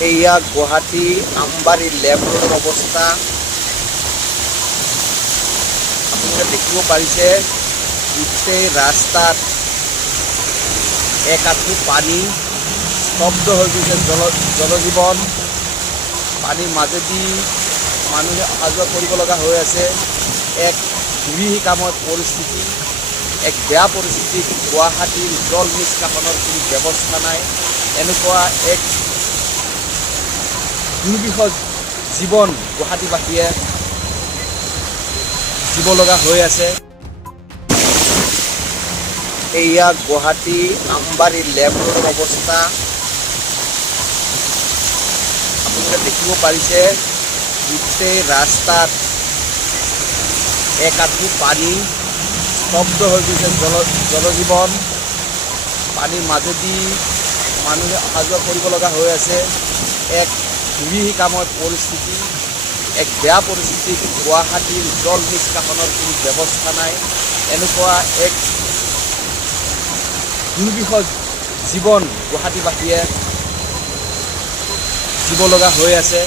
এইয়া গুৱাহাটী আমবাৰী লেব ৰোডৰ অৱস্থা আপোনালোকে দেখিব পাৰিছে। গোটেই ৰাস্তাত এক আঁঠু পানী, স্তব্ধ হৈ গৈছে জনজীৱন। পানীৰ মাজেদি মানুহে অহা যোৱা কৰিব লগা হৈ আছে। এক দুৰিকামৰ পৰিস্থিতি, এক বেয়া পৰিস্থিতিত গুৱাহাটীৰ জল নিষ্কাশনৰ কোনো ব্যৱস্থা নাই। এনেকুৱা এক দুৰ্বিষহ জীৱন গুৱাহাটীবাসীয়ে জীব লগা হৈ আছে। এইয়া গুৱাহাটী আমবাৰী লেব ৰোডৰ অৱস্থা আপোনালোকে দেখিব পাৰিছে। গোটেই ৰাস্তাত এক আঁঠু পানী, স্তব্ধ হৈ গৈছে জনজীৱন। পানীৰ মাজেদি মানুহে অহা যোৱা কৰিব লগা হৈ আছে। এক দুৰিকামৰ পৰিস্থিতি, এক বেয়া পৰিস্থিতিত গুৱাহাটীৰ জল নিষ্কাশনৰ কোনো ব্যৱস্থা নাই। এনেকুৱা এক দুৰ্বিষহ জীৱন গুৱাহাটীবাসীয়ে জীব লগা হৈ আছে।